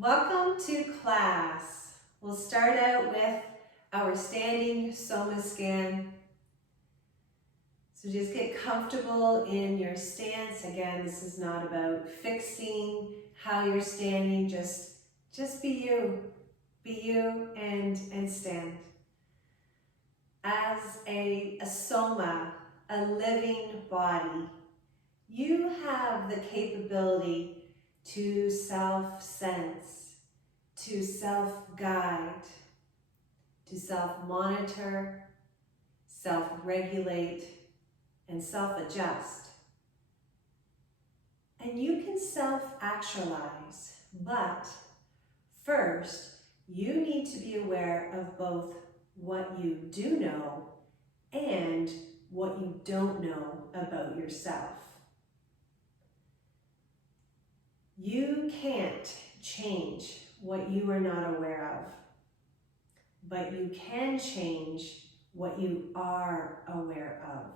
Welcome to class. We'll start out with our standing Soma scan. So just get comfortable in your stance. Again, this is not about fixing how you're standing. Just be you. Be you and stand. As a Soma, a living body, you have the capability to self-sense, to self-guide, to self-monitor, self-regulate, and self-adjust. And you can self-actualize, but first, you need to be aware of both what you do know and what you don't know about yourself. You can't change what you are not aware of, but you can change what you are aware of.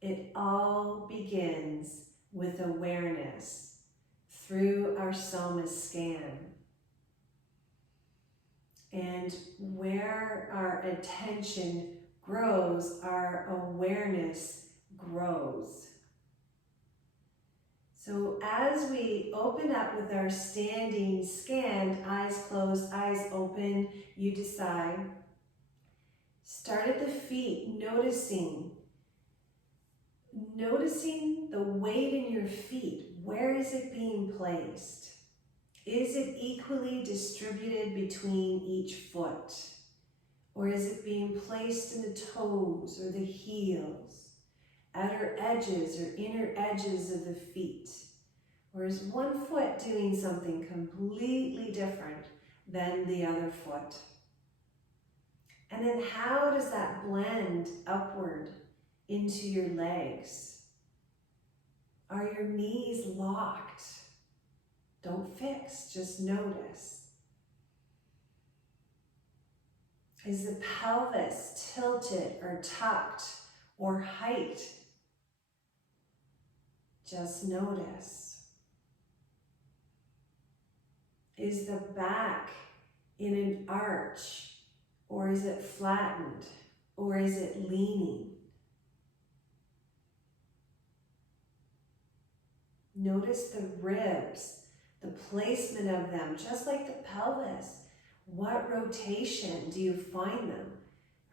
It all begins with awareness through our Soma scan. And where our attention grows, our awareness grows. So as we open up with our standing scan, eyes closed, eyes open, you decide. Start at the feet, noticing the weight in your feet. Where is it being placed? Is it equally distributed between each foot? Or is it being placed in the toes or the heels, outer edges or inner edges of the feet? Or is one foot doing something completely different than the other foot? And then how does that blend upward into your legs? Are your knees locked? Don't fix, just notice. Is the pelvis tilted or tucked or hiked? Just notice. Is the back in an arch, or is it flattened, or is it leaning? Notice the ribs, the placement of them, just like the pelvis. What rotation do you find them?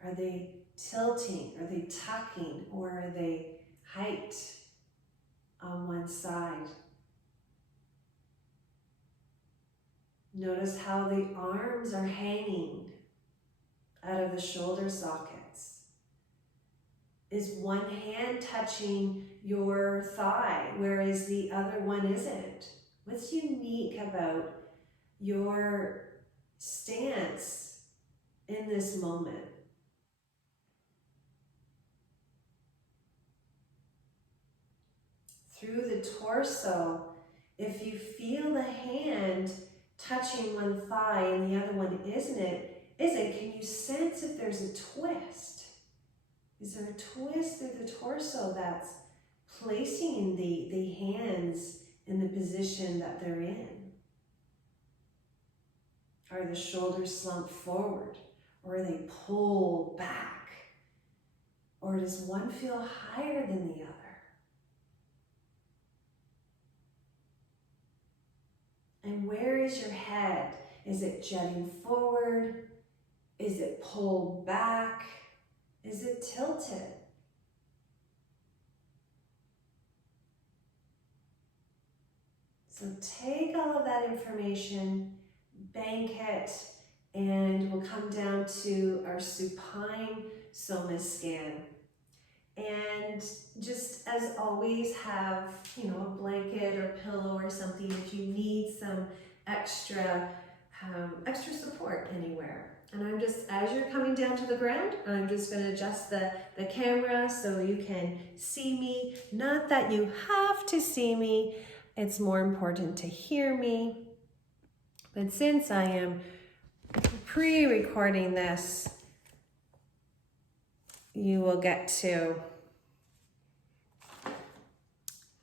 Are they tilting? Are they tucking? Or are they hiked on one side? Notice how the arms are hanging out of the shoulder sockets. Is one hand touching your thigh, whereas the other one isn't? What's unique about your stance in this moment? Through the torso, if you feel the hand touching one thigh and the other one isn't, can you sense if there's a twist? Is there a twist through the torso that's placing the hands in the position that they're in? Are the shoulders slumped forward, or are they pulled back? Or does one feel higher than the other? And where is your head? Is it jutting forward? Is it pulled back? Is it tilted? So take all of that information, bank it, and we'll come down to our supine Soma scan. And just as always, have, a blanket or pillow or something if you need some extra support anywhere. And I'm just, as you're coming down to the ground, I'm just going to adjust the camera so you can see me. Not that you have to see me, it's more important to hear me. But since I am pre-recording this, you will get to,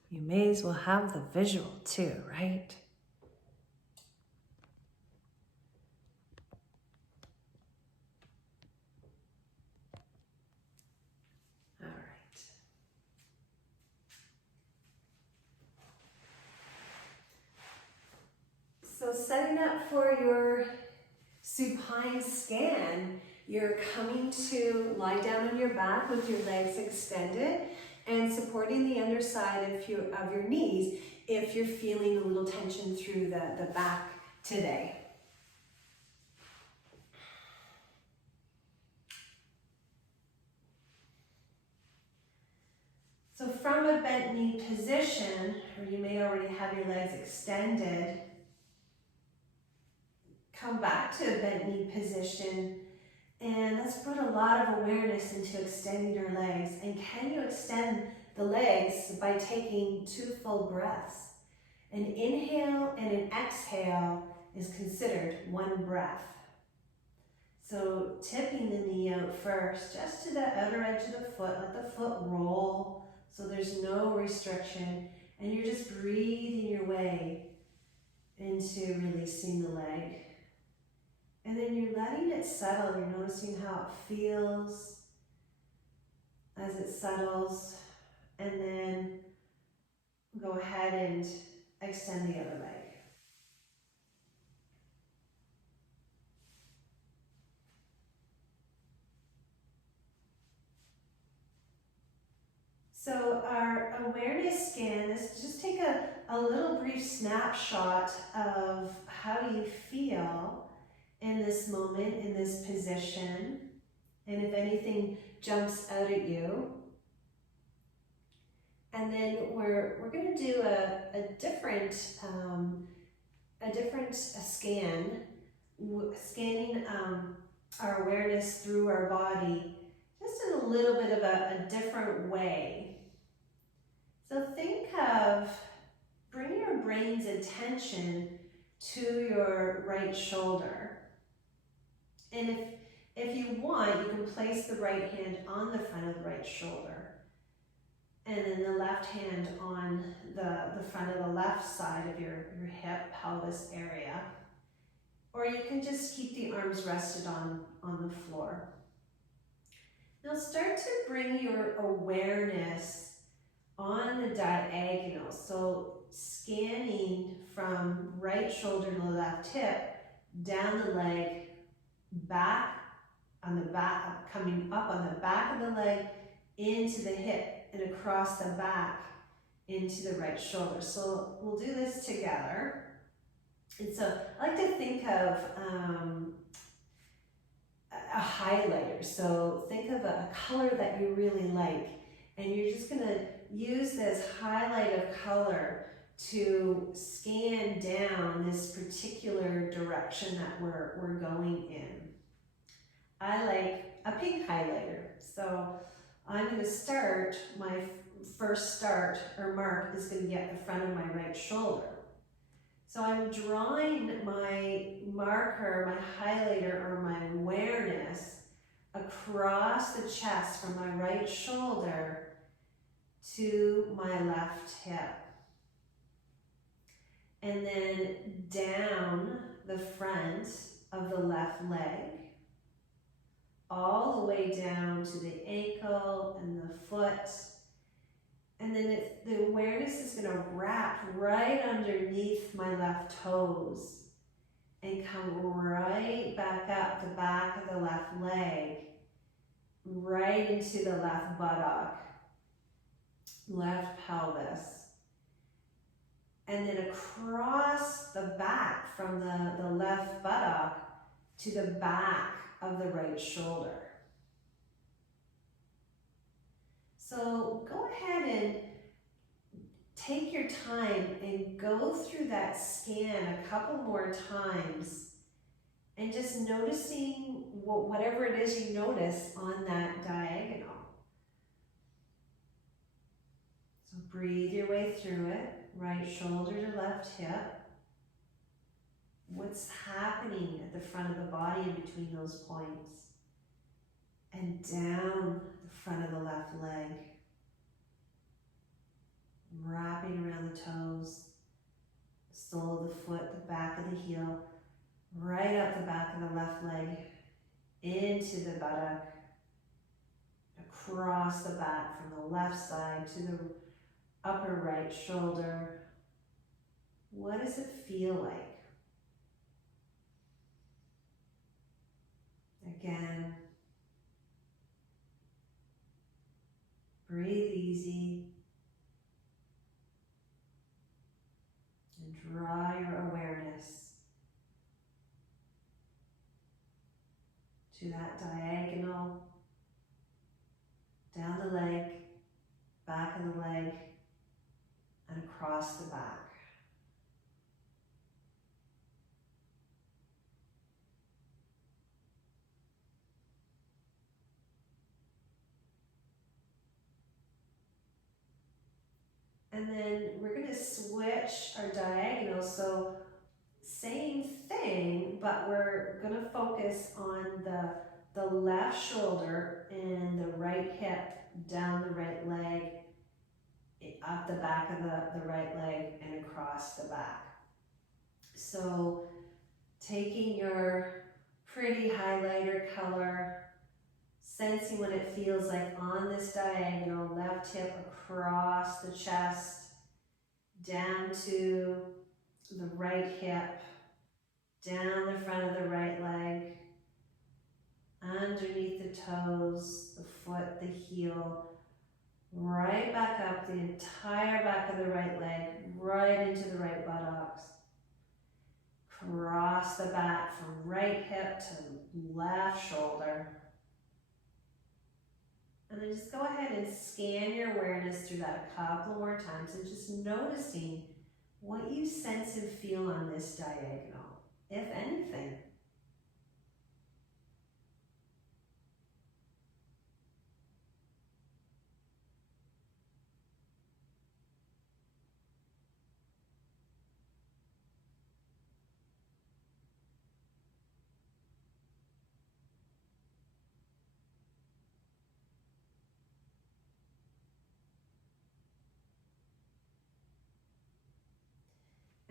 you may as well have the visual too, right? setting up for your supine scan, you're coming to lie down on your back with your legs extended and supporting the underside of your knees if you're feeling a little tension through the back today. So from a bent knee position, or you may already have your legs extended, come back to a bent knee position, and let's put a lot of awareness into extending your legs. And can you extend the legs by taking 2 full breaths? An inhale and an exhale is considered 1 breath. So tipping the knee out first, just to the outer edge of the foot, let the foot roll so there's no restriction, and you're just breathing your way into releasing the leg. And then you're letting it settle. You're noticing how it feels as it settles. And then go ahead and extend the other leg. So our awareness scan is just take a little brief snapshot of how you feel in this moment, in this position, and if anything jumps out at you. And then we're going to do a different scan, scanning our awareness through our body, just in a little bit of a different way. So think of, bring your brain's attention to your right shoulder. And if you want, you can place the right hand on the front of the right shoulder, and then the left hand on the front of the left side of your hip, pelvis area. Or you can just keep the arms rested on the floor. Now start to bring your awareness on the diagonal. So scanning from right shoulder to left hip, down the leg, back on the back, coming up on the back of the leg, into the hip, and across the back into the right shoulder. So we'll do this together. And so I like to think of a highlighter. So think of a color that you really like, and you're just gonna use this highlight of color to scan down this particular direction that we're going in. I like a pink highlighter. So I'm going to start, my first start or mark is going to get the front of my right shoulder. So I'm drawing my marker, my highlighter, or my awareness across the chest from my right shoulder to my left hip. And then down the front of the left leg, all the way down to the ankle and the foot. And then the awareness is going to wrap right underneath my left toes and come right back up the back of the left leg, right into the left buttock, left pelvis. And then across the back from the left buttock to the back of the right shoulder. So go ahead and take your time and go through that scan a couple more times and just noticing whatever it is you notice on that diagonal. So breathe your way through it, right shoulder to left hip. What's happening at the front of the body in between those points? And down the front of the left leg. Wrapping around the toes, sole of the foot, the back of the heel, right up the back of the left leg, into the buttock, across the back from the left side to the upper right shoulder. What does it feel like? Again, breathe easy and draw your awareness to that diagonal, down the leg, back of the leg, and across the back. And then we're going to switch our diagonal. So same thing, but we're going to focus on the left shoulder and the right hip down the right leg, up the back of the right leg and across the back. So taking your pretty highlighter color, sensing what it feels like on this diagonal, left hip across the chest, down to the right hip, down the front of the right leg, underneath the toes, the foot, the heel, right back up the entire back of the right leg, right into the right buttocks. Cross the back from right hip to left shoulder. And then just go ahead and scan your awareness through that a couple more times and just noticing what you sense and feel on this diagonal, if anything.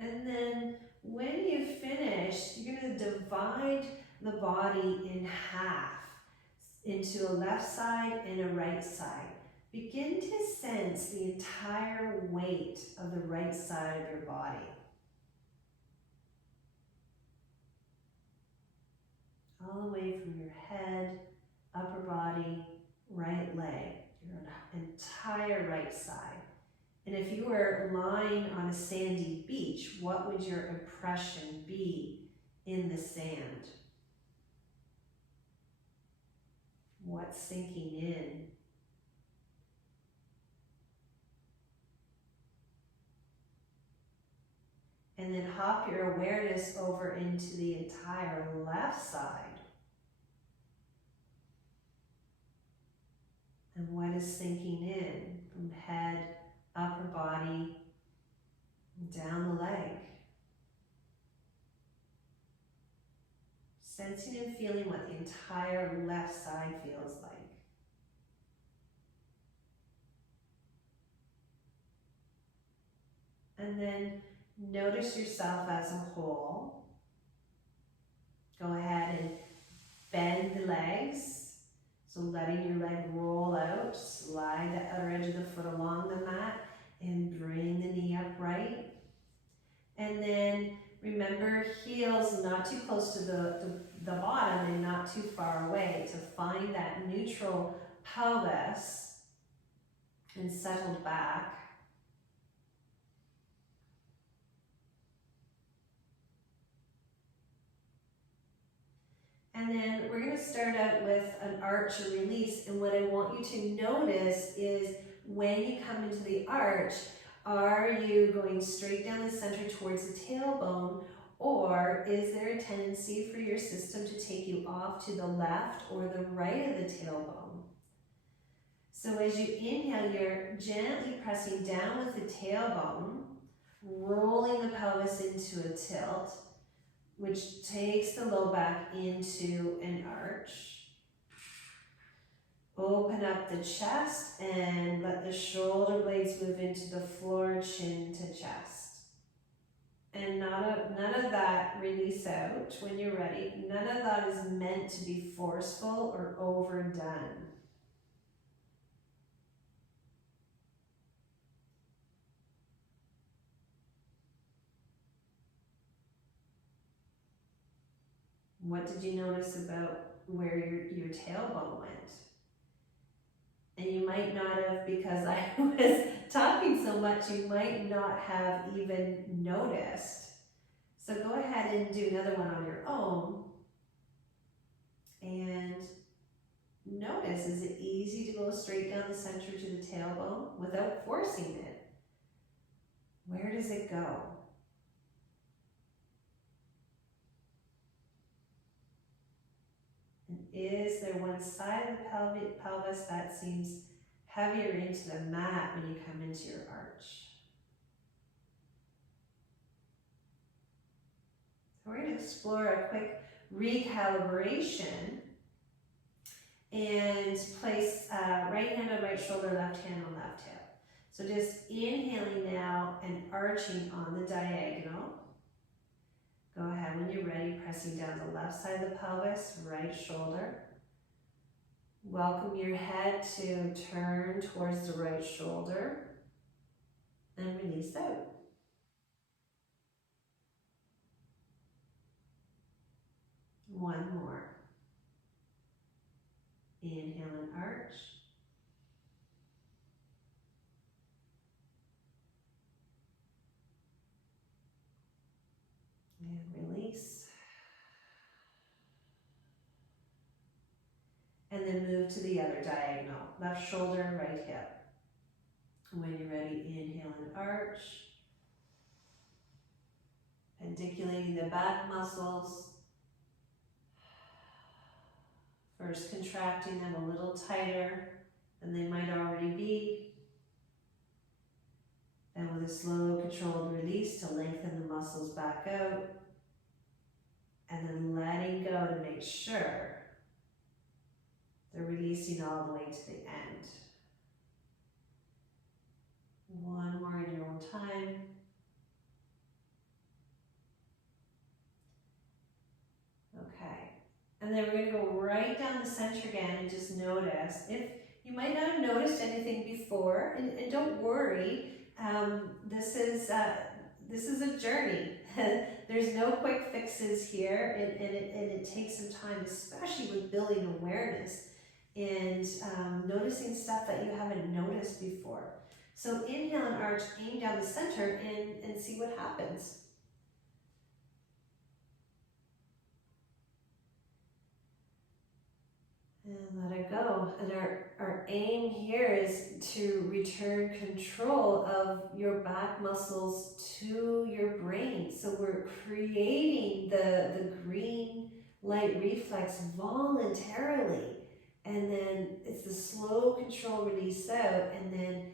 And then when you finish, you're going to divide the body in half into a left side and a right side. Begin to sense the entire weight of the right side of your body. All the way from your head, upper body, right leg, your entire right side. And if you were lying on a sandy beach, what would your impression be in the sand? What's sinking in? And then hop your awareness over into the entire left side. And what is sinking in from head, upper body, down the leg? Sensing and feeling what the entire left side feels like. And then notice yourself as a whole. Go ahead and bend the legs. So letting your leg roll out, slide the outer edge of the foot along the mat and bring the knee upright. And then remember, heels not too close to the bottom and not too far away to find that neutral pelvis and settled back. And then we're going to start out with an arch or release. And what I want you to notice is when you come into the arch, are you going straight down the center towards the tailbone, or is there a tendency for your system to take you off to the left or the right of the tailbone? So as you inhale, you're gently pressing down with the tailbone, rolling the pelvis into a tilt, which takes the low back into an arch. Open up the chest and let the shoulder blades move into the floor, chin to chest. And none of that release out when you're ready. None of that is meant to be forceful or overdone. What did you notice about where your tailbone went. And you might not have, because I was talking so much, you might not have even noticed. So go ahead and do another one on your own. And notice, is it easy to go straight down the center to the tailbone without forcing it? Where does it go? And is there one side of the pelvis that seems heavier into the mat when you come into your arch? So we're going to explore a quick recalibration and place right hand on right shoulder, left hand on left hip. So just inhaling now and arching on the diagonal. Go ahead when you're ready, pressing down the left side of the pelvis, right shoulder. Welcome your head to turn towards the right shoulder and release out. One more. Inhale and arch. And release. And then move to the other diagonal. Left shoulder, right hip. When you're ready, inhale and arch. Pendiculating the back muscles. First contracting them a little tighter than they might already be. Then with a slow, controlled release to lengthen the muscles back out. And then letting go to make sure they're releasing all the way to the end. One more in your own time. Okay. And then we're going to go right down the center again and just notice. If you might not have noticed anything before, and don't worry, this is a journey. There's no quick fixes here, and it takes some time, especially with building awareness and noticing stuff that you haven't noticed before. So inhale and arch, aim down the center and see what happens. And let it go. And our aim here is to return control of your back muscles to your brain. So we're creating the green light reflex voluntarily. And then it's the slow control release out and then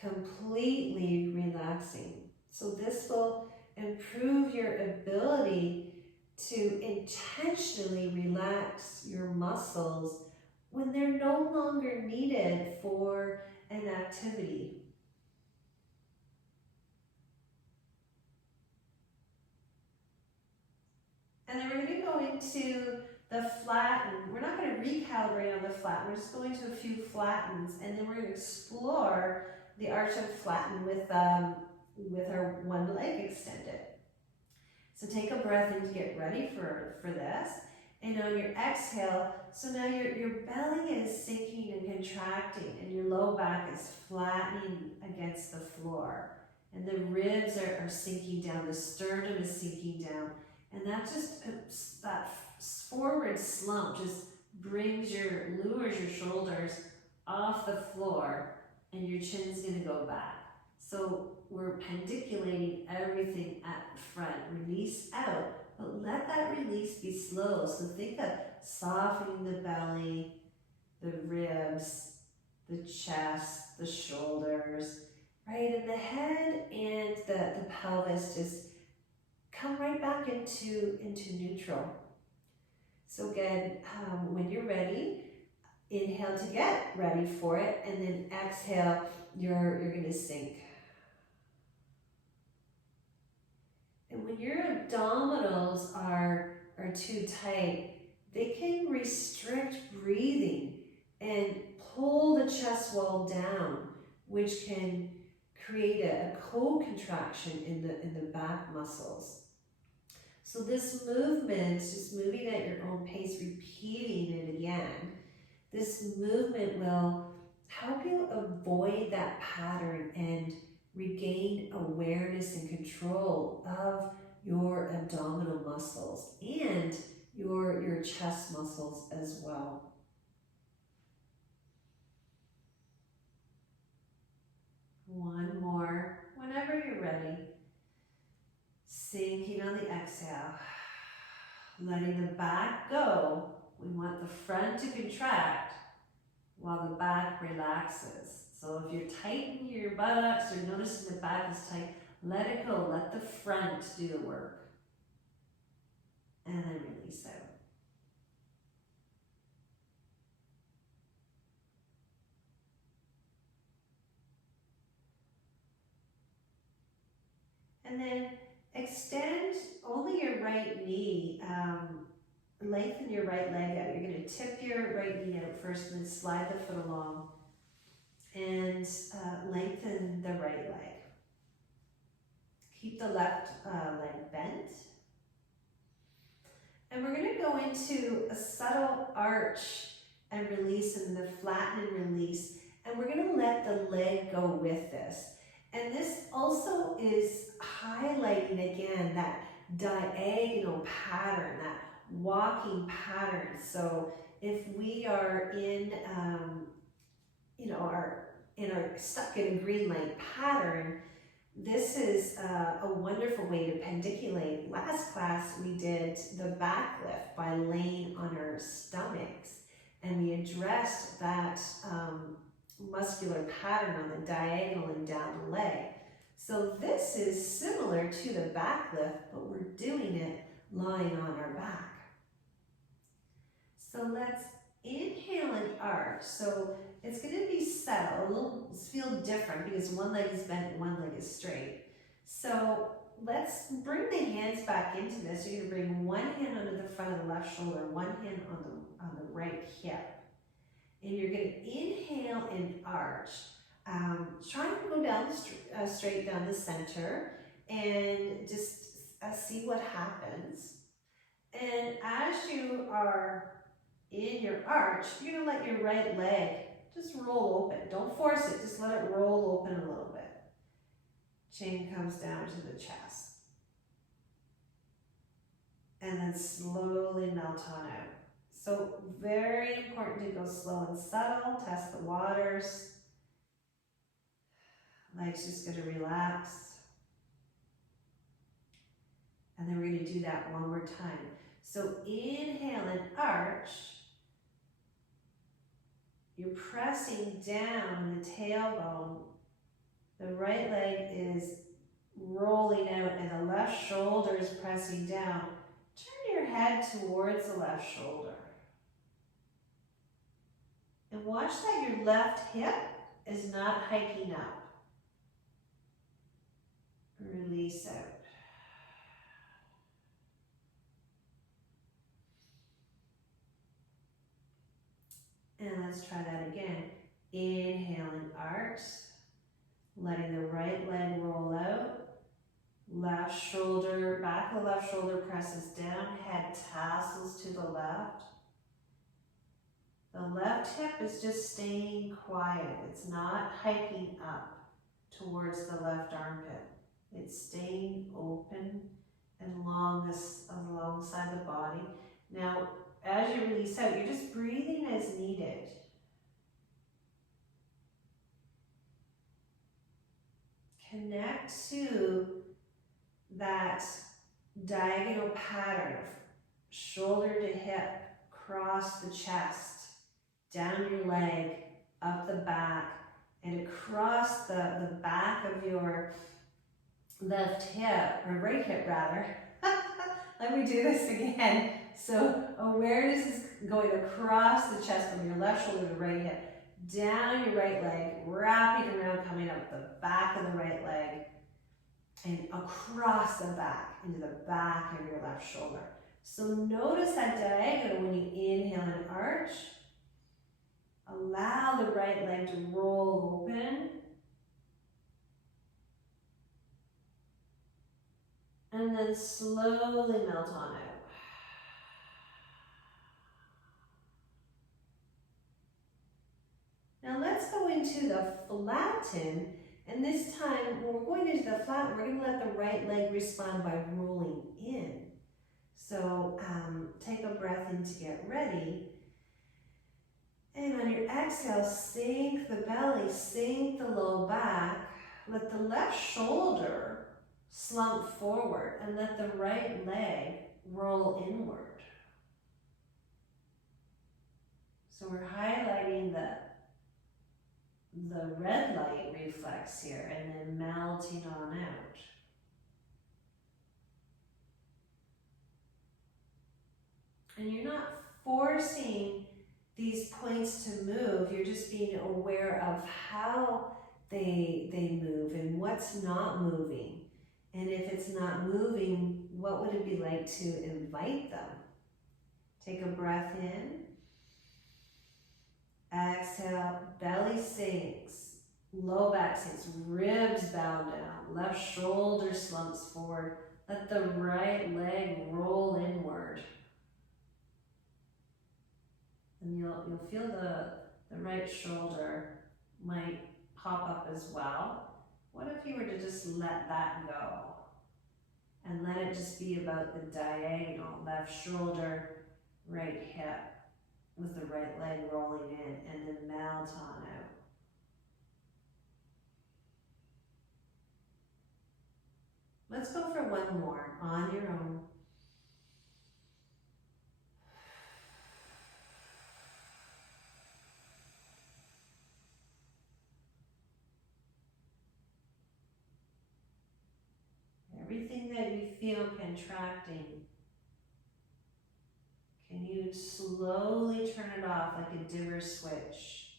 completely relaxing. So this will improve your ability to intentionally relax your muscles when they're no longer needed for an activity. And then we're going to go into the flatten. We're not going to recalibrate on the flatten. We're just going to a few flattens, and then we're going to explore the arch of flatten with our one leg extended. So take a breath in to get ready for this. And on your exhale, so now your belly is sinking and contracting, and your low back is flattening against the floor. And the ribs are sinking down, the sternum is sinking down. And that just, that forward slump just lures your shoulders off the floor, and your chin's gonna go back. So we're pendiculating everything at the front, release out, but let that release be slow. So think of softening the belly, the ribs, the chest, the shoulders, right? And the head and the pelvis just come right back into neutral. So again, when you're ready, inhale to get ready for it, and then exhale, you're gonna sink. And when your abdominals are too tight, they can restrict breathing and pull the chest wall down, which can create a co-contraction in the back muscles. So this movement, just moving at your own pace, repeating it again, this movement will help you avoid that pattern and regain awareness and control of your abdominal muscles and your chest muscles as well. One more, whenever you're ready. Sinking on the exhale, letting the back go. We want the front to contract while the back relaxes. So if you're tightening your buttocks or noticing the back is tight, let it go. Let the front do the work. And then release out. And then extend only your right knee, lengthen your right leg out. You're going to tip your right knee out first and then slide the foot along and lengthen the right leg. Keep the left leg bent. And we're going to go into a subtle arch and release and the flatten and release. And we're going to let the leg go with this. And this also is highlighting again that diagonal pattern, that walking pattern. So if we are in, stuck in a green light pattern, this is a wonderful way to pendiculate. Last class we did the back lift by laying on our stomachs, and we addressed that muscular pattern on the diagonal and down the leg. So this is similar to the back lift, but we're doing it lying on our back. So let's inhale and arch. So it's going to be subtle. It'll feel different because one leg is bent and one leg is straight. So let's bring the hands back into this. You're going to bring one hand under the front of the left shoulder, one hand on the right hip. And you're going to inhale and arch. Try to go down straight down the center and just see what happens. And as you are in your arch, you're going to let your right leg just roll open. Don't force it, just let it roll open a little bit. Chin comes down to the chest. And then slowly melt on out. So very important to go slow and subtle, test the waters. Legs just going to relax. And then we're going to do that one more time. So inhale and arch. You're pressing down the tailbone. The right leg is rolling out and the left shoulder is pressing down. Turn your head towards the left shoulder. And watch that your left hip is not hiking up. Release out. And let's try that again. Inhale and arch. Letting the right leg roll out. Left shoulder, back of the left shoulder presses down. Head tassels to the left. The left hip is just staying quiet. It's not hiking up towards the left armpit. It's staying open and long alongside the body. Now, as you release out, you're just breathing as needed. Connect to that diagonal pattern of shoulder to hip, across the chest, down your leg, up the back, and across the back of your left hip, or right hip rather. Let me do this again. So awareness is going across the chest from your left shoulder to right hip, down your right leg, wrapping around, coming up the back of the right leg, and across the back, into the back of your left shoulder. So notice that diagonal when you inhale and arch. Allow the right leg to roll open. And then slowly melt on out. Now let's go into the flatten, and this time when we're going into the flatten, we're going to let the right leg respond by rolling in. So take a breath in to get ready, and on your exhale, sink the belly, sink the low back, let the left shoulder slump forward, and let the right leg roll inward. So we're highlighting the red light reflex here and then melting on out. And you're not forcing these points to move, you're just being aware of how they move and what's not moving. And if it's not moving, what would it be like to invite them? Take a breath in. Exhale, belly sinks, low back sinks, ribs bow down, left shoulder slumps forward. Let the right leg roll inward. And you'll feel the right shoulder might pop up as well. What if you were to just let that go? And let it just be about the diagonal, left shoulder, right hip, with the right leg rolling in, and then melt on out. Let's go for one more on your own. Everything that you feel contracting, can you slowly turn it off like a dimmer switch?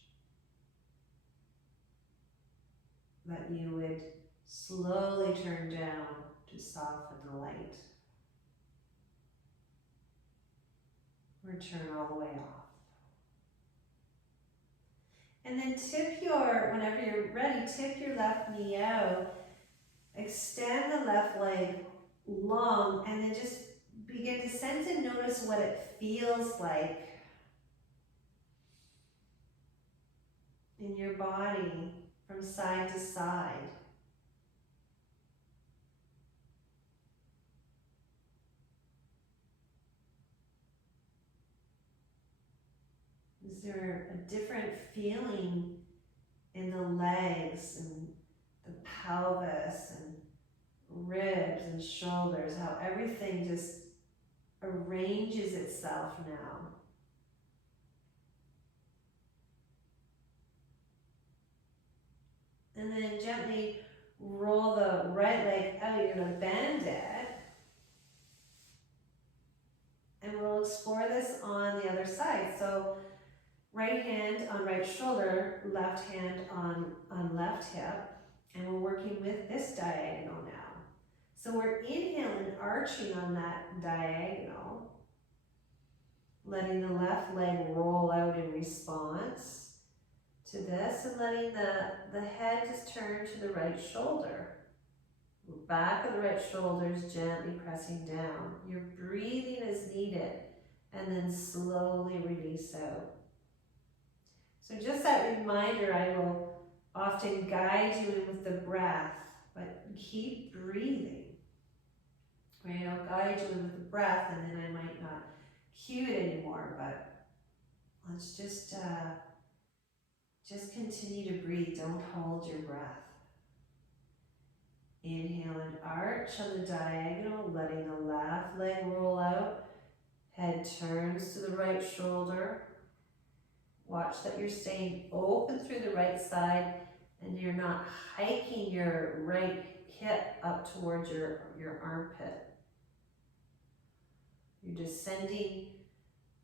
That you would slowly turn down to soften the light. Or turn all the way off. And then whenever you're ready, tip your left knee out. Extend the left leg long, and then just begin to sense and notice what it feels like in your body from side to side. Is there a different feeling in the legs and the pelvis and ribs and shoulders, how everything just arranges itself now? And then gently roll the right leg out. You're going to bend it. And we'll explore this on the other side. So right hand on right shoulder, left hand on left hip. And we're working with this diagonal now. So we're inhaling, arching on that diagonal. Letting the left leg roll out in response to this, and letting the head just turn to the right shoulder. Back of the right shoulder is gently pressing down. Your breathing is needed, and then slowly release out. So just that reminder, I will often guide you in with the breath, but keep breathing. Right? I'll guide you in with the breath, and then I might not cue it anymore, but let's just continue to breathe. Don't hold your breath. Inhale and arch on the diagonal, letting the left leg roll out. Head turns to the right shoulder. Watch that you're staying open through the right side and you're not hiking your right hip up towards your armpit.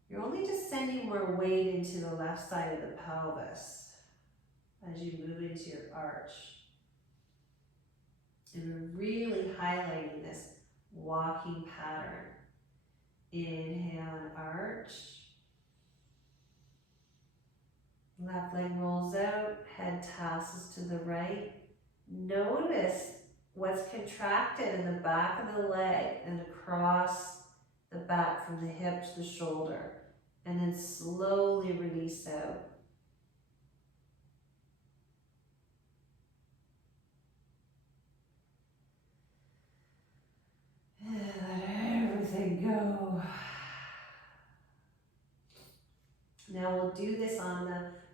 You're only just sending more weight into the left side of the pelvis as you move into your arch. And we're really highlighting this walking pattern. Inhale and arch. Left leg rolls out, head tosses to the right. Notice what's contracted in the back of the leg and across the back from the hip to the shoulder, and then slowly release out. And let everything go. Now we'll do this on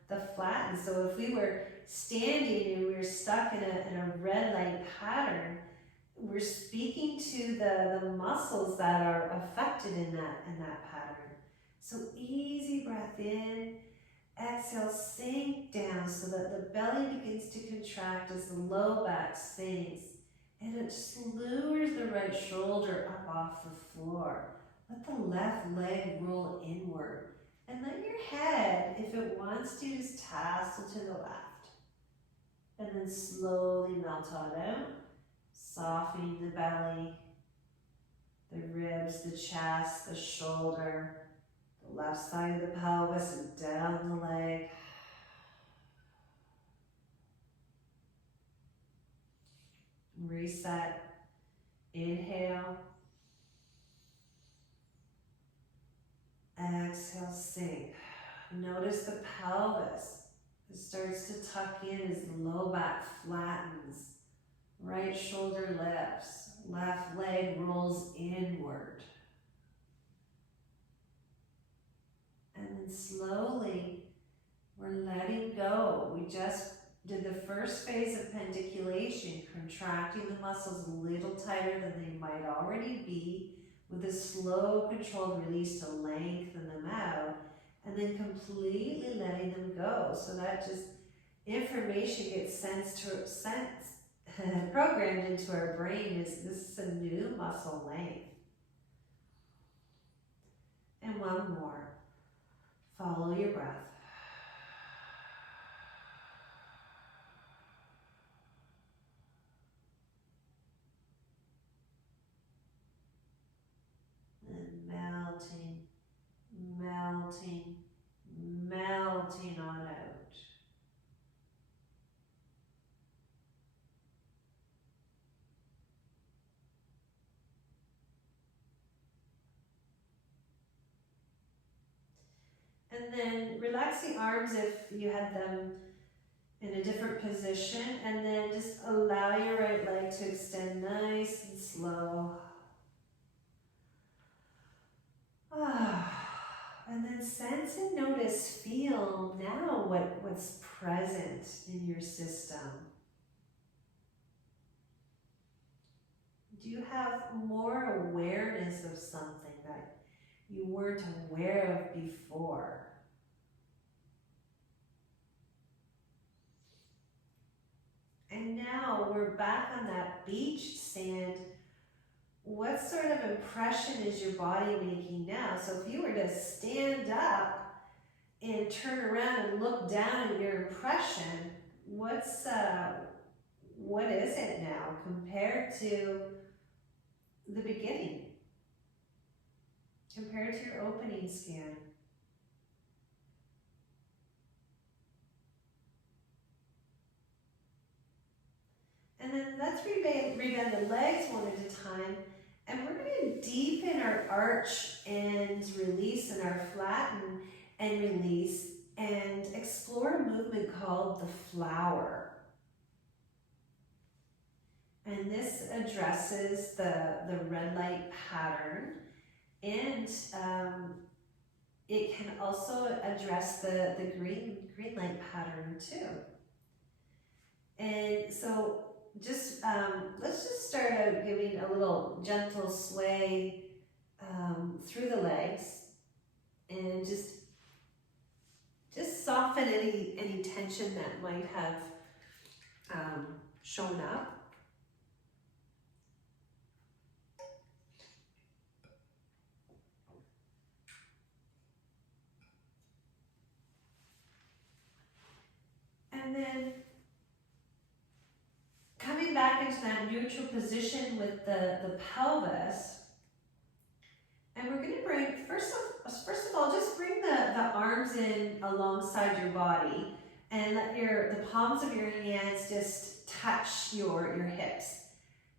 the flatten. So if we were standing and we were stuck in a red light pattern, we're speaking to the muscles that are affected in that pattern. So easy breath in, exhale, sink down so that the belly begins to contract as the low back sinks. And it just lowers the right shoulder up off the floor. Let the left leg roll inward. And let your head, if it wants to, just tassel to the left. And then slowly melt on out, softening the belly, the ribs, the chest, the shoulder, the left side of the pelvis, and down the leg. Reset. Inhale. Exhale, sink. Notice the pelvis. It starts to tuck in as the low back flattens. Right shoulder lifts. Left leg rolls inward. And then slowly, we're letting go. We just did the first phase of pendiculation, contracting the muscles a little tighter than they might already be, with a slow, controlled release to lengthen them out, and then completely letting them go. So that just information gets programmed into our brain is this is a new muscle length. And one more. Follow your breath. Melting, melting, melting on out. And then relax the arms if you had them in a different position, and then just allow your right leg to extend nice and slow. And then sense and notice, feel now what's present in your system. Do you have more awareness of something that you weren't aware of before? And now we're back on that beach sand. What sort of impression is your body making now? So if you were to stand up and turn around and look down at your impression, what is it now compared to the beginning? Compared to your opening scan? And then let's rebend the legs one at a time. And we're going to deepen our arch and release and our flatten and release and explore a movement called the flower. And this addresses the red light pattern, and it can also address the green light pattern too. And so just let's just start out giving a little gentle sway through the legs, and just soften any tension that might have shown up. And then coming back into that neutral position with the pelvis, and we're going to bring, first of all, just bring the arms in alongside your body, and let the palms of your hands just touch your hips.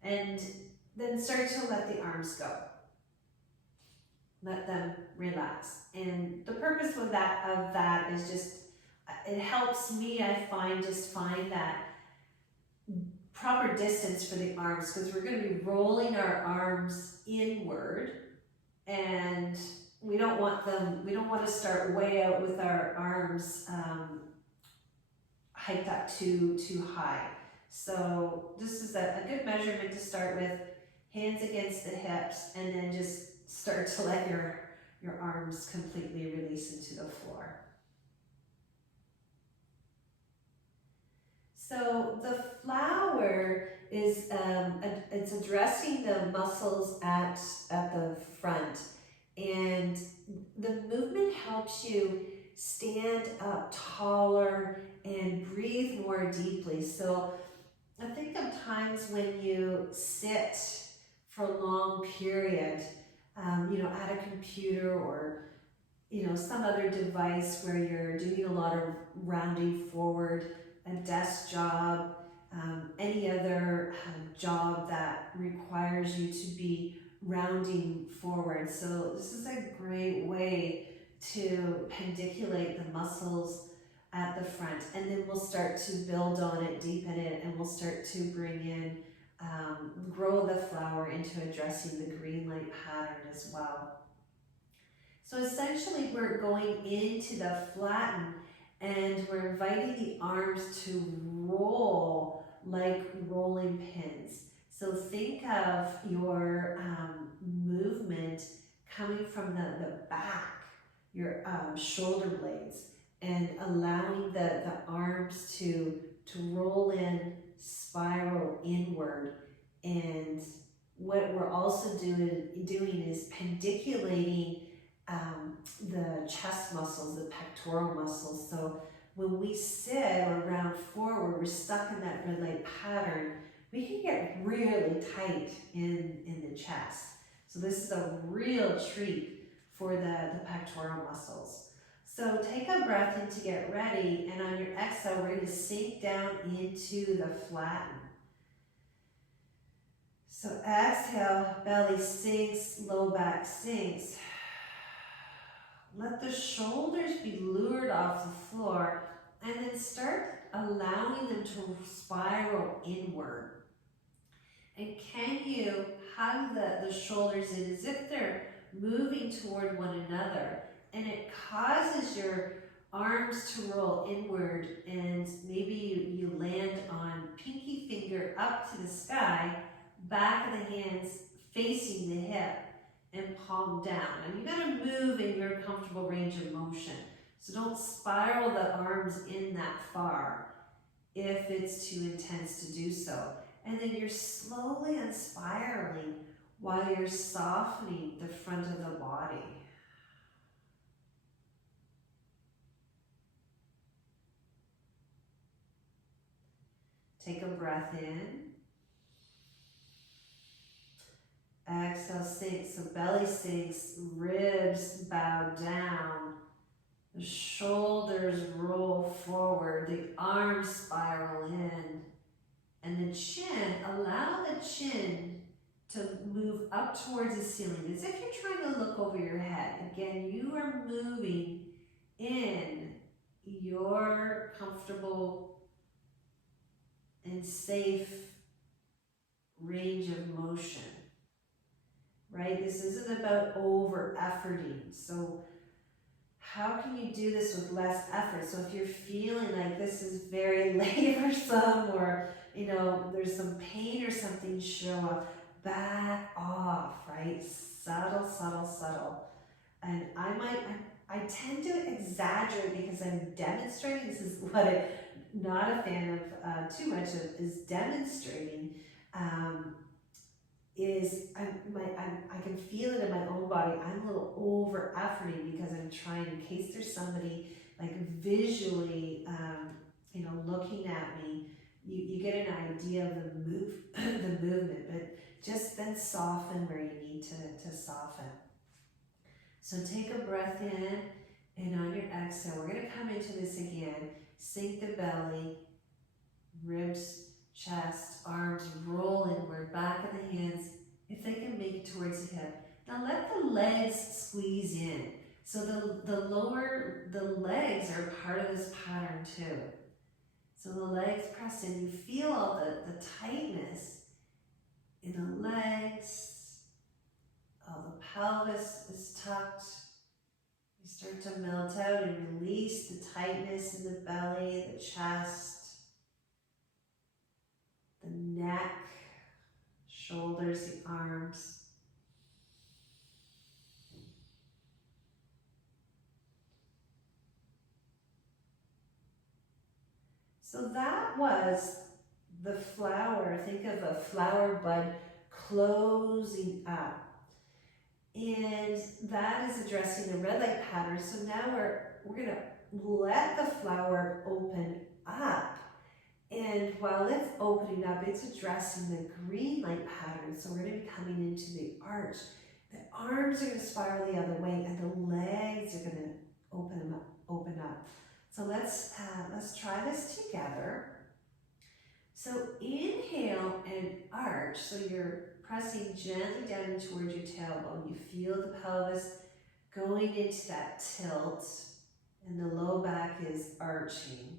And then start to let the arms go. Let them relax. And the purpose of that is just, it helps me, I find, just find that proper distance for the arms, because we're going to be rolling our arms inward, and we don't want to start way out with our arms hiked up too high. So this is a good measurement to start with, hands against the hips, and then just start to let your arms completely release into the floor. So the flower is, it's addressing the muscles at the front, and the movement helps you stand up taller and breathe more deeply. So I think of times when you sit for a long period, at a computer or, some other device where you're doing a lot of rounding forward, a desk job, any other job that requires you to be rounding forward. So this is a great way to pendiculate the muscles at the front, and then we'll start to build on it, deepen it, and we'll start to bring in, grow the flower into addressing the green light pattern as well. So essentially we're going into the flatten, and we're inviting the arms to roll like rolling pins. So think of your movement coming from the back, your shoulder blades, and allowing the arms to roll in, spiral inward. And what we're also doing is pendiculating the chest muscles, the pectoral muscles. So when we sit or round forward, we're stuck in that red light pattern, we can get really tight in the chest. So this is a real treat for the pectoral muscles. So take a breath in to get ready, and on your exhale, we're going to sink down into the flatten. So exhale, belly sinks, low back sinks. Let the shoulders be lured off the floor, and then start allowing them to spiral inward. And can you hug the shoulders in as if they're moving toward one another, and it causes your arms to roll inward, and maybe you land on pinky finger up to the sky, back of the hands facing the hip, and palm down. And you gotta move in your comfortable range of motion. So don't spiral the arms in that far if it's too intense to do so. And then you're slowly unspiraling while you're softening the front of the body. Take a breath in. Exhale, sinks, so belly sinks, ribs bow down, the shoulders roll forward, the arms spiral in, and the chin, allow the chin to move up towards the ceiling, as if you're trying to look over your head. Again, you are moving in your comfortable and safe range of motion. Right? This isn't about over-efforting. So how can you do this with less effort? So if you're feeling like this is very laborsome, or there's some pain or something show up, back off, right? Subtle, subtle, subtle. And I tend to exaggerate because I'm demonstrating. This is what I'm not a fan of too much of, is demonstrating. I can feel it in my own body. I'm a little over efforting because I'm trying, in case there's somebody like visually, looking at me, you get an idea of the movement, but just then soften where you need to soften. So take a breath in, and on your exhale, we're going to come into this again. Sink the belly, ribs chest, arms roll inward, back of the hands, if they can make it towards the hip. Now let the legs squeeze in. So the legs are part of this pattern too. So the legs press in, you feel all the tightness in the legs, all the pelvis is tucked. You start to melt out and release the tightness in the belly, the chest, the neck, shoulders, the arms. So that was the flower. Think of a flower bud closing up. And that is addressing the red light pattern. So now we're going to let the flower open up. And while it's opening up, it's addressing the green light pattern. So we're going to be coming into the arch. The arms are going to spiral the other way, and the legs are going to open up. So let's try this together. So inhale and arch. So you're pressing gently down towards your tailbone. You feel the pelvis going into that tilt, and the low back is arching.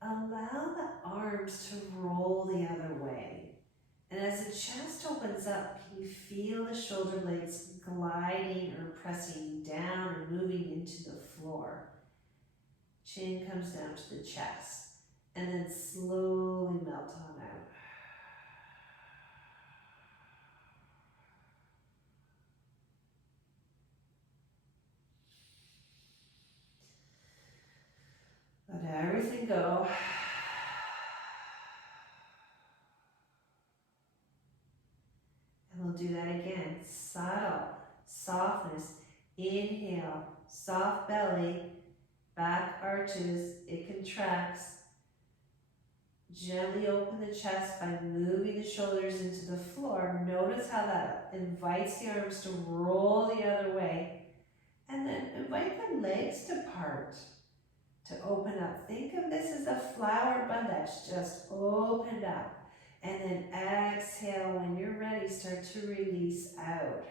Allow the arms to roll the other way. And as the chest opens up, can you feel the shoulder blades gliding or pressing down or moving into the floor? Chin comes down to the chest, and then slowly melt on out. Let everything go. And we'll do that again. Subtle, softness. Inhale, soft belly, back arches, it contracts. Gently open the chest by moving the shoulders into the floor. Notice how that invites the arms to roll the other way. And then invite the legs to part, to open up. Think of this as a flower bud that's just opened up. And then exhale, when you're ready, start to release out.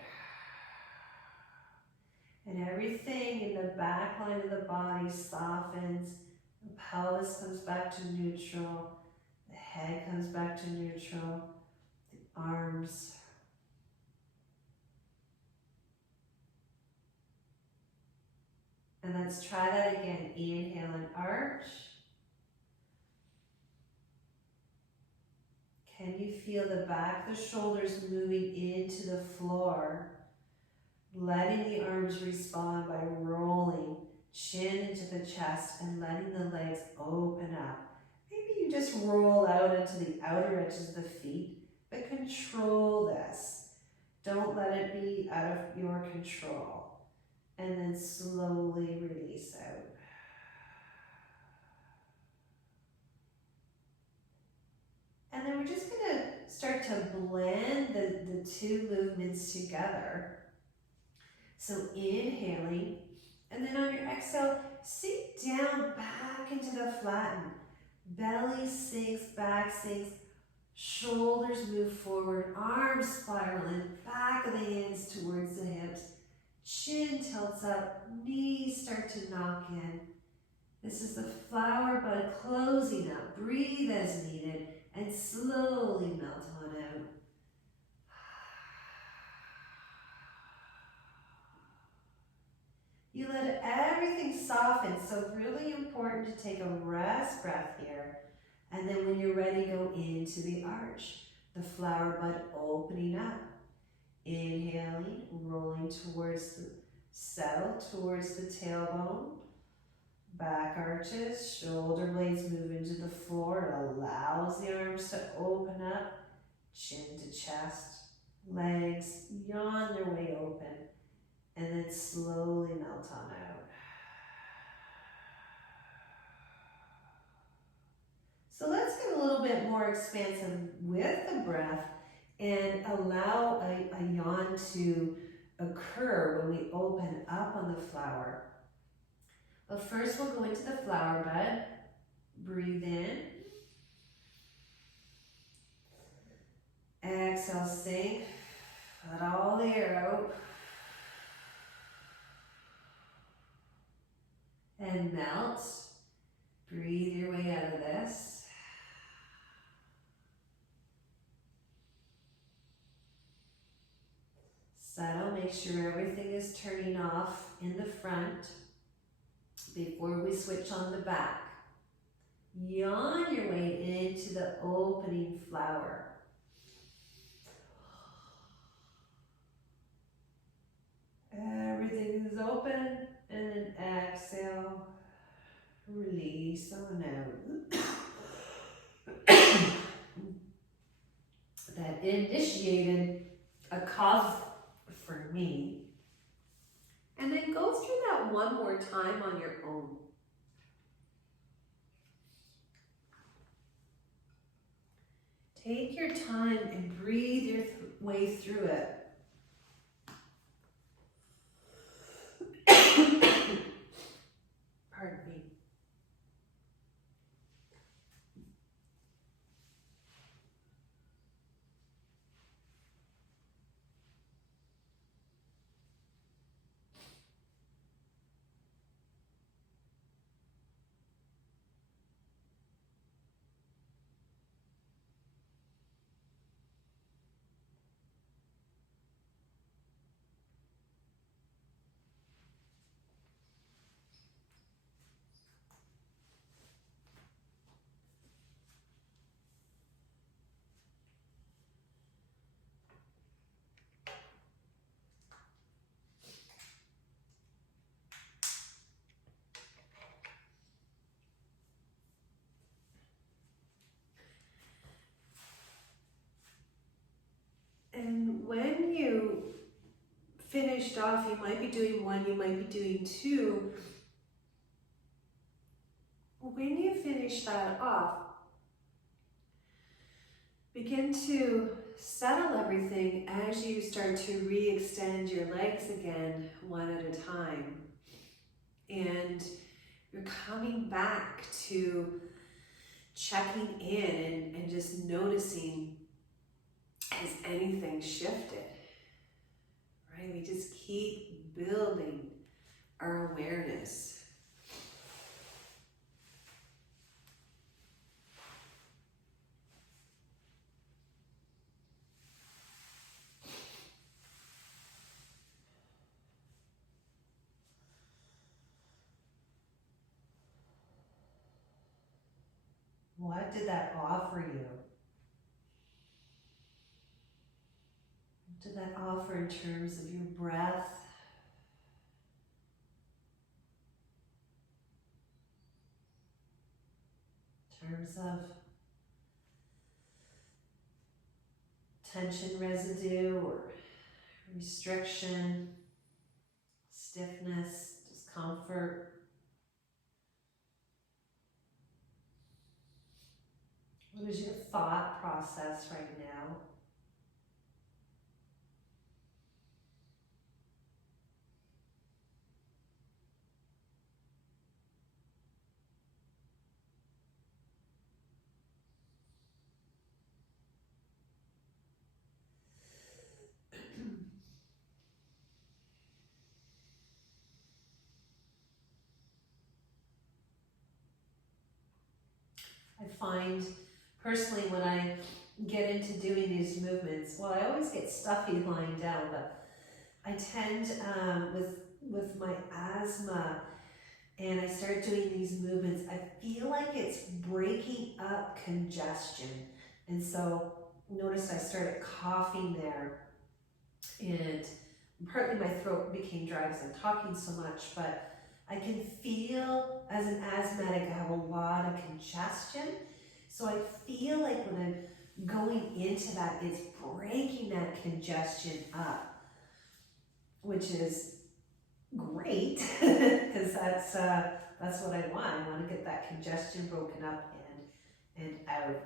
And everything in the back line of the body softens. The pelvis comes back to neutral. The head comes back to neutral. The arms. And let's try that again. Inhale and arch. Can you feel the back of the shoulders moving into the floor? Letting the arms respond by rolling chin into the chest and letting the legs open up. Maybe you just roll out into the outer edges of the feet, but control this. Don't let it be out of your control. And then slowly release out. And then we're just going to start to blend the two movements together. So inhaling, and then on your exhale, sink down back into the flatten. Belly sinks, back sinks, shoulders move forward, arms spiral in, back of the hands towards the hips. Chin tilts up, knees start to knock in. This is the flower bud closing up. Breathe as needed and slowly melt on out. You let everything soften, so really important to take a rest breath here. And then when you're ready, go into the arch. The flower bud opening up. Inhaling, rolling towards the south, towards the tailbone. Back arches, shoulder blades move into the floor. It allows the arms to open up. Chin to chest. Legs yawn their way open. And then slowly melt on out. So let's get a little bit more expansive with the breath and allow a yawn to occur when we open up on the flower. But first we'll go into the flower bud. Breathe in. Exhale, sink. Let all the air out. And melt. Breathe your way out of this. Settle, make sure everything is turning off in the front before we switch on the back. Yawn your way into the opening flower. Everything is open, and then exhale, release on out. That initiated a cough for me. And then go through that one more time on your own. Take your time and breathe your way through it. Pardon me. And when you finished off, you might be doing one, you might be doing two. When you finish that off, begin to settle everything as you start to re-extend your legs again, one at a time. And you're coming back to checking in and just noticing, has anything shifted? Right? We just keep building our awareness. What did that offer you? What did that offer in terms of your breath? In terms of tension residue or restriction, stiffness, discomfort? What is your thought process right now? I find personally when I get into doing these movements, well, I always get stuffy lying down, but I tend with my asthma, and I start doing these movements, I feel like it's breaking up congestion. And so notice I started coughing there, and partly my throat became dry because I'm talking so much, but I can feel as an asthmatic I have a lot of congestion. So I feel like when I'm going into that, it's breaking that congestion up, which is great because that's what I want. I want to get that congestion broken up and out.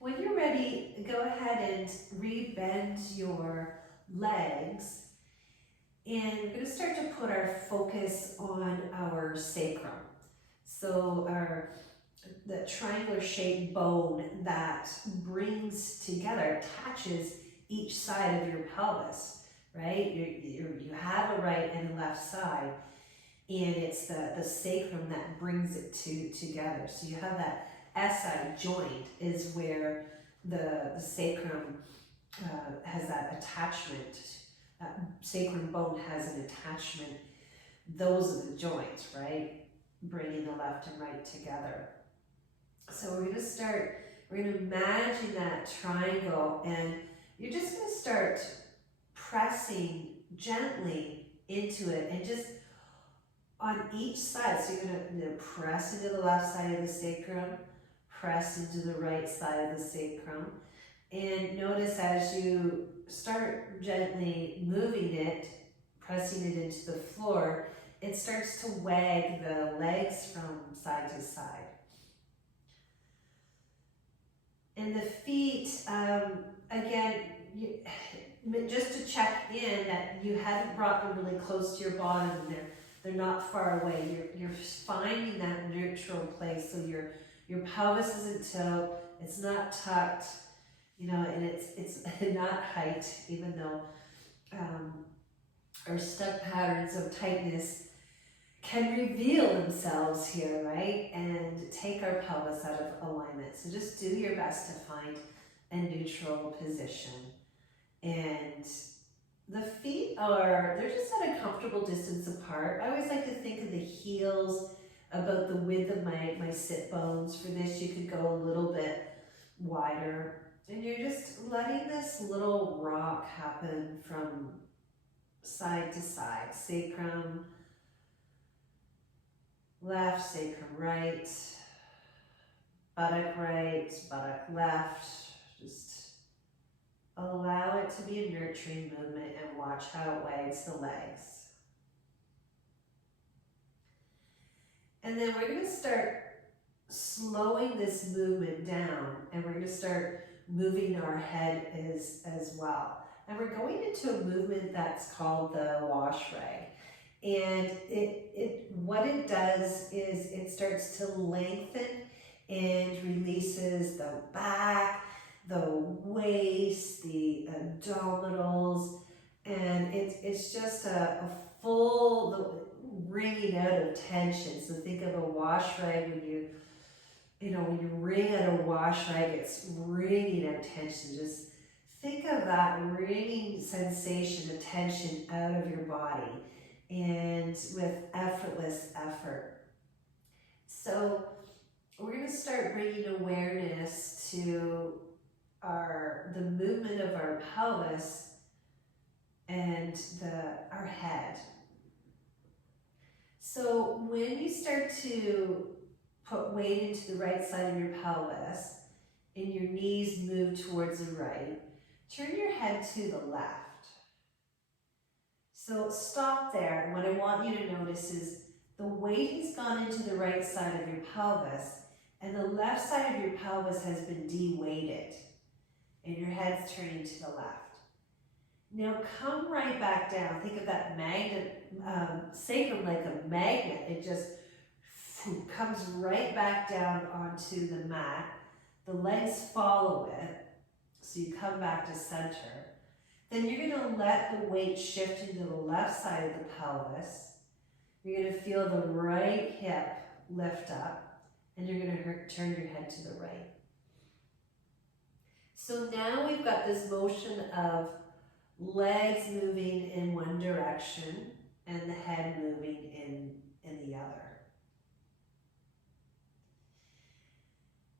When you're ready, go ahead and re-bend your legs, and we're going to start to put our focus on our sacrum. So our the triangular shaped bone that brings together, attaches each side of your pelvis, right? You have a right and a left side, and it's the sacrum that brings it together. So you have that SI joint is where the sacrum has that attachment. Sacrum bone has an attachment. Those are the joints, right? Bringing the left and right together. So we're going to imagine that triangle, and you're just going to start pressing gently into it, and just on each side. So you're going to press into the left side of the sacrum, press into the right side of the sacrum, and notice as you start gently moving it, pressing it into the floor, it starts to wag the legs from side to side. And the feet, again, just to check in that you haven't brought them really close to your bottom, and they're not far away. You're finding that neutral place, so your pelvis isn't tilt, it's not tucked, and it's not height, even though our stuck patterns of tightness can reveal themselves here, right? And take our pelvis out of alignment. So just do your best to find a neutral position. And the feet they're just at a comfortable distance apart. I always like to think of the heels about the width of my sit bones. For this, you could go a little bit wider. And you're just letting this little rock happen from side to side. Sacrum left, sacrum right, buttock left. Just allow it to be a nurturing movement and watch how it wags the legs. And then we're going to start slowing this movement down, and we're going to start moving our head as well. And we're going into a movement that's called the Washrag. And what it does is it starts to lengthen and releases the back, the waist, the abdominals, and it's just a full wringing out of tension. So think of a washrag when you wring out a washrag, it's wringing out tension. Just think of that wringing sensation of tension out of your body, and with effortless effort. So we're going to start bringing awareness to the movement of our pelvis and our head. So when you start to put weight into the right side of your pelvis and your knees move towards the right, turn your head to the left. So stop there, and what I want you to notice is the weight has gone into the right side of your pelvis, and the left side of your pelvis has been de-weighted, and your head's turning to the left. Now come right back down. Think of that magnet, sacrum like a magnet. It just comes right back down onto the mat. The legs follow it, so you come back to center. Then you're going to let the weight shift into the left side of the pelvis. You're going to feel the right hip lift up, and you're going to turn your head to the right. So now we've got this motion of legs moving in one direction and the head moving in the other.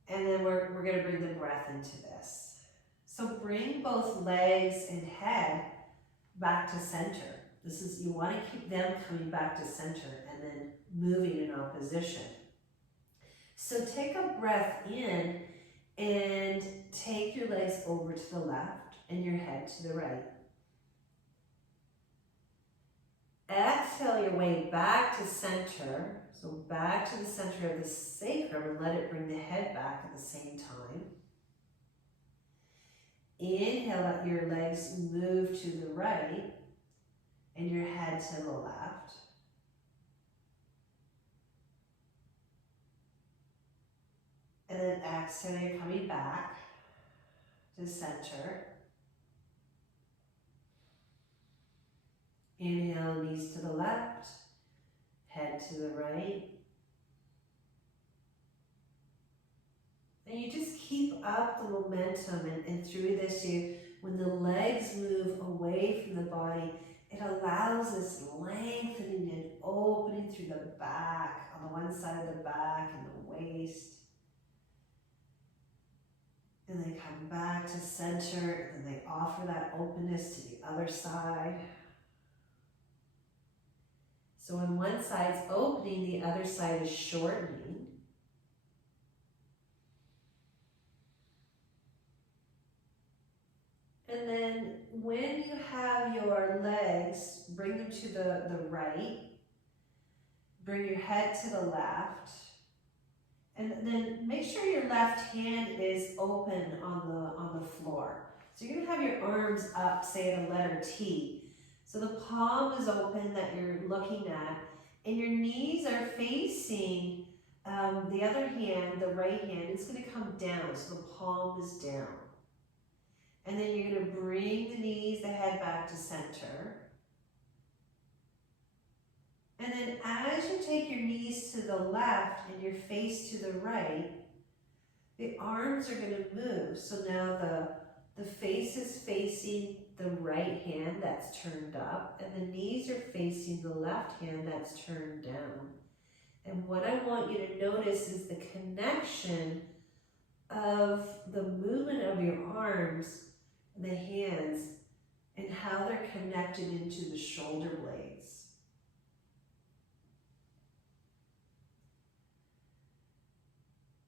And then we're going to bring the breath into this. So bring both legs and head back to center. You want to keep them coming back to center and then moving in opposition. So take a breath in and take your legs over to the left and your head to the right. Exhale your way back to center. So back to the center of the sacrum, and let it bring the head back at the same time. Inhale, let your legs move to the right and your head to the left. And then exhale, you're coming back to center. Inhale, knees to the left, head to the right. And you just keep up the momentum, and through this, when the legs move away from the body, it allows this lengthening and opening through the back, on the one side of the back and the waist. And they come back to center, and they offer that openness to the other side. So when one side's opening, the other side is shortening. And then when you have your legs, bring them to the right. Bring your head to the left. And then make sure your left hand is open on the floor. So you're gonna have your arms up, say at a letter T. So the palm is open that you're looking at, and your knees are facing the other hand, the right hand, it's gonna come down, so the palm is down. And then you're gonna bring the knees, the head back to center. And then as you take your knees to the left and your face to the right, the arms are going to move. So now the face is facing the right hand that's turned up, and the knees are facing the left hand that's turned down. And what I want you to notice is the connection of the movement of your arms, the hands, and how they're connected into the shoulder blades.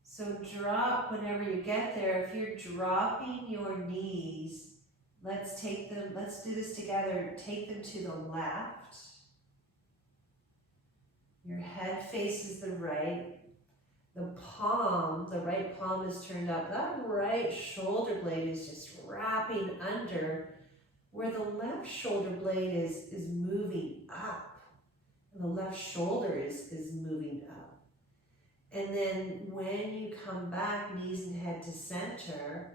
So drop whenever you get there. If you're dropping your knees, let's do this together. Take them to the left. Your head faces the right. The right palm is turned up. That right shoulder blade is just wrapping under, where the left shoulder blade is moving up. And the left shoulder is moving up. And then when you come back, knees and head to center,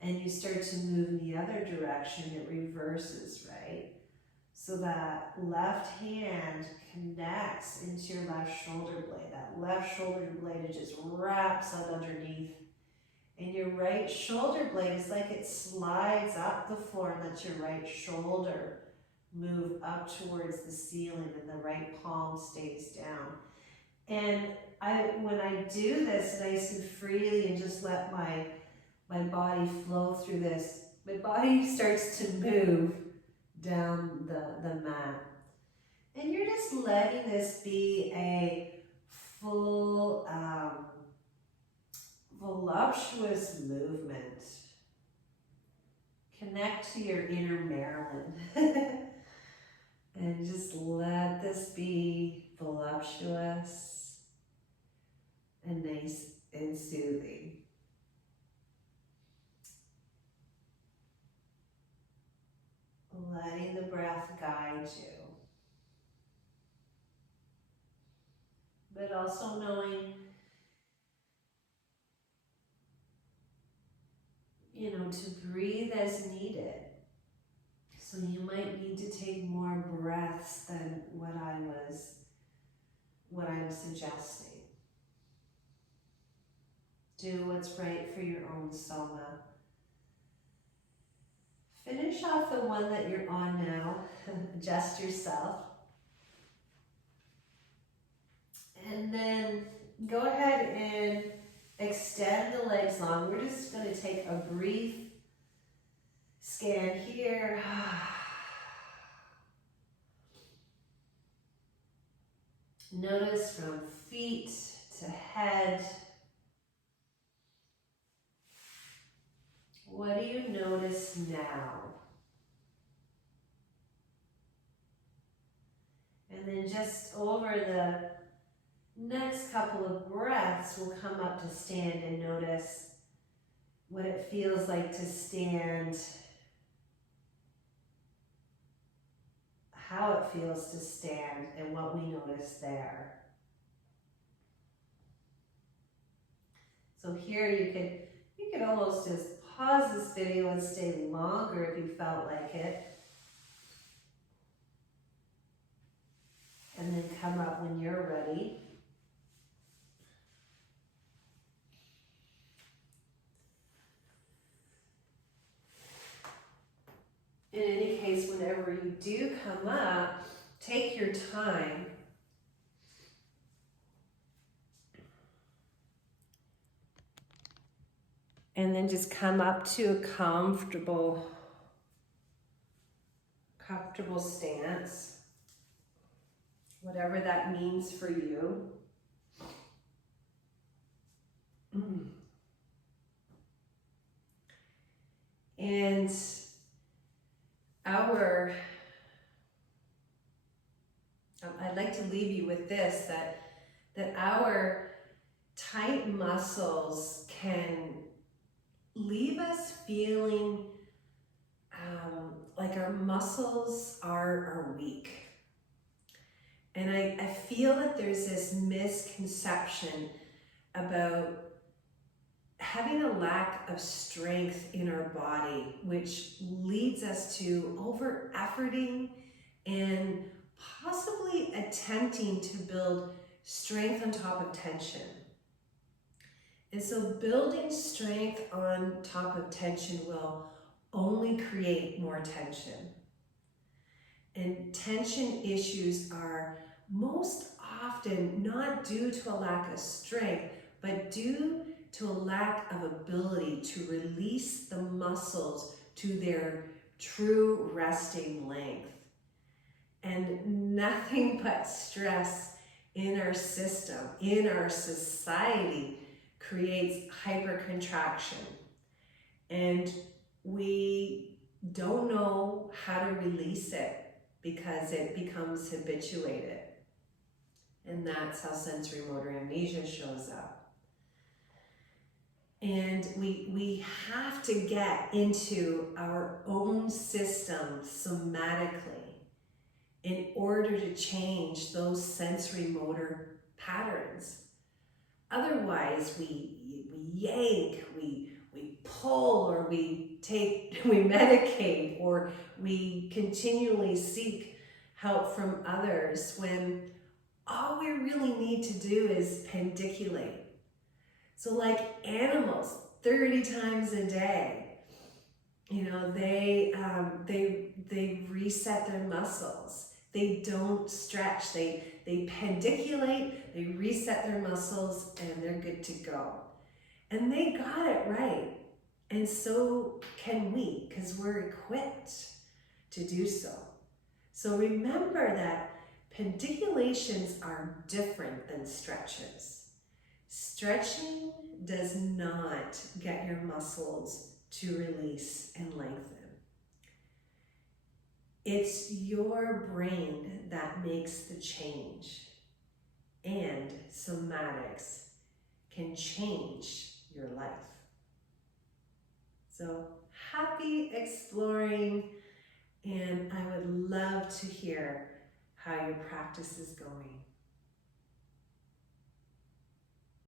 and you start to move in the other direction, it reverses, right? So that left hand connects into your left shoulder blade. That left shoulder blade just wraps up underneath. And your right shoulder blade is like it slides up the floor and lets your right shoulder move up towards the ceiling, and the right palm stays down. And when I do this nice and freely and just let my body flow through this, my body starts to move down the mat. And you're just letting this be a full, voluptuous movement. Connect to your inner Marilyn. And just let this be voluptuous and nice and soothing. Letting the breath guide you. But also knowing, to breathe as needed. So you might need to take more breaths than what I'm suggesting. Do what's right for your own Soma. Finish off the one that you're on now. Adjust yourself. And then go ahead and extend the legs long. We're just going to take a brief scan here. Notice from feet to head. What do you notice now? And then just over the next couple of breaths, we'll come up to stand and notice what it feels like to stand, how it feels to stand, and what we notice there. So here you could almost just pause this video and stay longer if you felt like it. And then come up when you're ready. In any case, whenever you do come up, take your time. And then just come up to a comfortable stance, whatever that means for you. And I'd like to leave you with this, that our tight muscles can leave us feeling like our muscles are weak. And I feel that there's this misconception about having a lack of strength in our body, which leads us to over-efforting and possibly attempting to build strength on top of tension. And so building strength on top of tension will only create more tension. And tension issues are most often not due to a lack of strength, but due to a lack of ability to release the muscles to their true resting length. And nothing but stress in our system, in our society, creates hypercontraction. And we don't know how to release it because it becomes habituated. And that's how sensory motor amnesia shows up. And we have to get into our own system somatically in order to change those sensory motor patterns. Otherwise, we yank, we pull, or we medicate, or we continually seek help from others when all we really need to do is pendiculate. So like animals, 30 times a day, they reset their muscles. They don't stretch. They pendiculate, they reset their muscles, and they're good to go. And they got it right. And so can we, because we're equipped to do so. So remember that pendiculations are different than stretches. Stretching does not get your muscles to release and lengthen. It's your brain that makes the change, and somatics can change your life. So happy exploring, and I would love to hear how your practice is going.